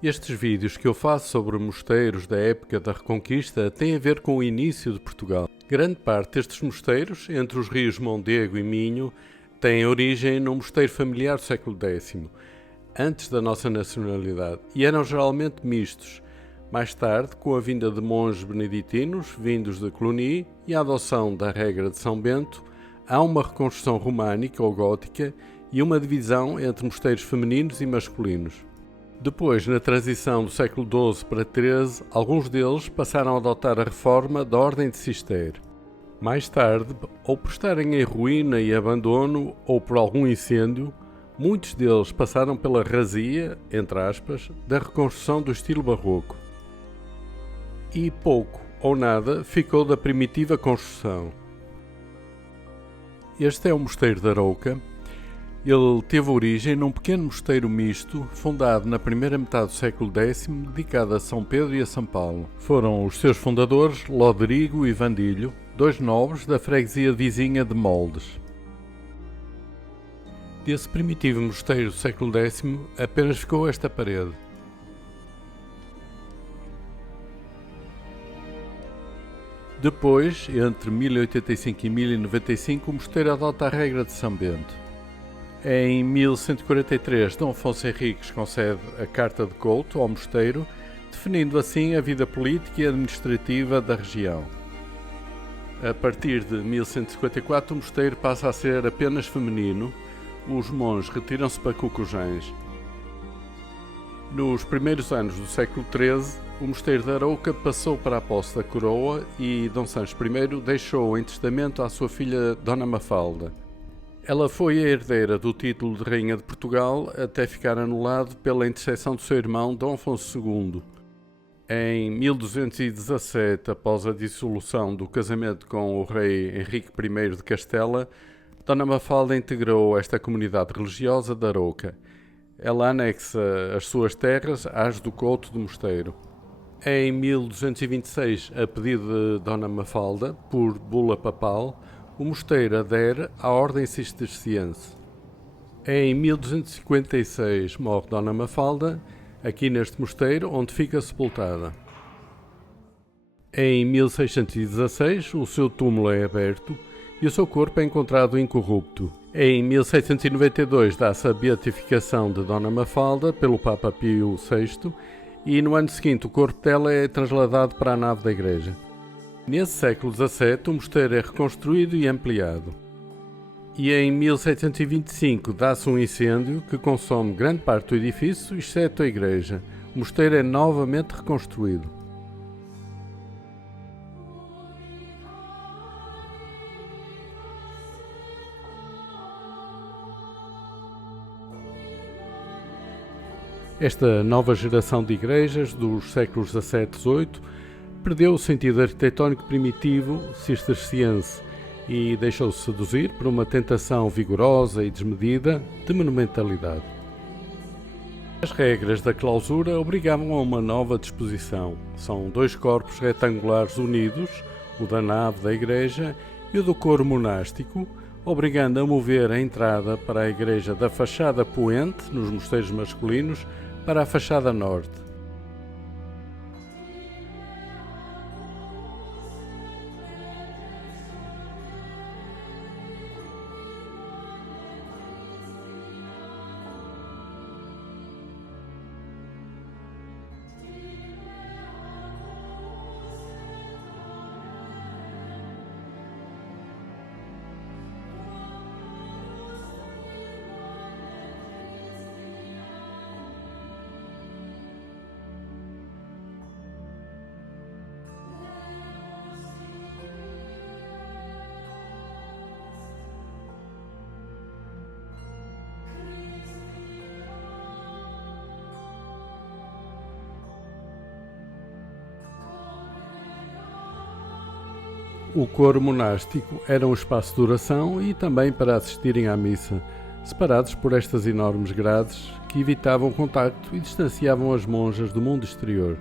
Estes vídeos que eu faço sobre mosteiros da época da Reconquista têm a ver com o início de Portugal. Grande parte destes mosteiros, entre os rios Mondego e Minho, têm origem num mosteiro familiar do século X, antes da nossa nacionalidade, e eram geralmente mistos. Mais tarde, com a vinda de monges beneditinos, vindos de Cluny, e a adoção da regra de São Bento, há uma reconstrução românica ou gótica e uma divisão entre mosteiros femininos e masculinos. Depois, na transição do século XII para XIII, alguns deles passaram a adotar a reforma da Ordem de Cister. Mais tarde, ou por estarem em ruína e abandono, ou por algum incêndio, muitos deles passaram pela razia, entre aspas, da reconstrução do estilo barroco. E pouco ou nada ficou da primitiva construção. Este é o Mosteiro de Arouca. Ele teve origem num pequeno mosteiro misto, fundado na primeira metade do século X, dedicado a São Pedro e a São Paulo. Foram os seus fundadores Lodrigo e Vandilho, dois nobres da freguesia vizinha de Moldes. Desse primitivo mosteiro do século X, apenas ficou esta parede. Depois, entre 1085 e 1095, o mosteiro adota a regra de São Bento. Em 1143, Dom Afonso Henriques concede a Carta de Couto ao mosteiro, definindo assim a vida política e administrativa da região. A partir de 1154, o mosteiro passa a ser apenas feminino, os monges retiram-se para Cucujães. Nos primeiros anos do século XIII, o mosteiro de Arouca passou para a posse da coroa e Dom Sancho I deixou em testamento à sua filha Dona Mafalda. Ela foi a herdeira do título de Rainha de Portugal até ficar anulado pela intercessão do seu irmão Dom Afonso II. Em 1217, após a dissolução do casamento com o rei Henrique I de Castela, Dona Mafalda integrou esta comunidade religiosa de Arouca. Ela anexa as suas terras às do Couto do Mosteiro. Em 1226, a pedido de Dona Mafalda, por bula papal, o mosteiro adere à Ordem Cisterciense. Em 1256 morre Dona Mafalda, aqui neste mosteiro, onde fica sepultada. Em 1616, o seu túmulo é aberto e o seu corpo é encontrado incorrupto. Em 1792, dá-se a beatificação de Dona Mafalda pelo Papa Pio VI e no ano seguinte o corpo dela é trasladado para a nave da igreja. Nesse século XVII, o mosteiro é reconstruído e ampliado. E em 1725 dá-se um incêndio que consome grande parte do edifício, exceto a igreja. O mosteiro é novamente reconstruído. Esta nova geração de igrejas dos séculos XVII e XVIII perdeu o sentido arquitetónico primitivo cisterciense e deixou-se seduzir por uma tentação vigorosa e desmedida de monumentalidade. As regras da clausura obrigavam a uma nova disposição. São dois corpos retangulares unidos, o da nave da igreja e o do coro monástico, obrigando a mover a entrada para a igreja da fachada poente, nos mosteiros masculinos, para a fachada norte. O coro monástico era um espaço de oração e também para assistirem à missa, separados por estas enormes grades que evitavam contacto e distanciavam as monjas do mundo exterior.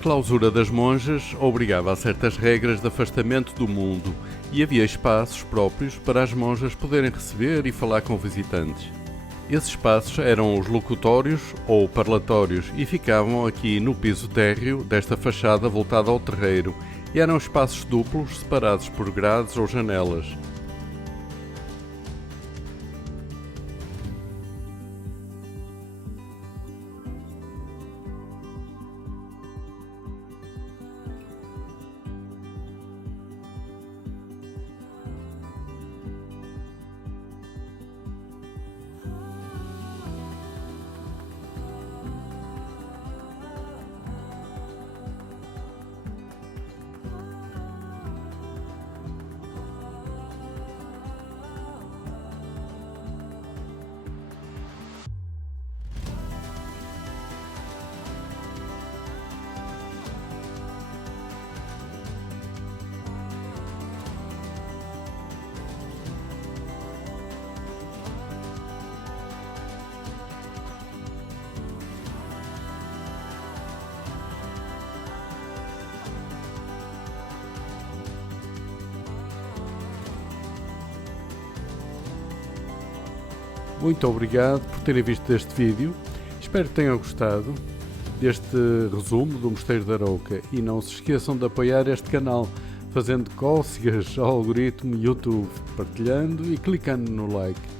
Clausura das monjas obrigava a certas regras de afastamento do mundo e havia espaços próprios para as monjas poderem receber e falar com visitantes. Esses espaços eram os locutórios ou parlatórios e ficavam aqui no piso térreo desta fachada voltada ao terreiro e eram espaços duplos separados por grades ou janelas. Muito obrigado por terem visto este vídeo. Espero que tenham gostado deste resumo do Mosteiro de Arouca e não se esqueçam de apoiar este canal fazendo cócegas ao algoritmo YouTube, partilhando e clicando no like.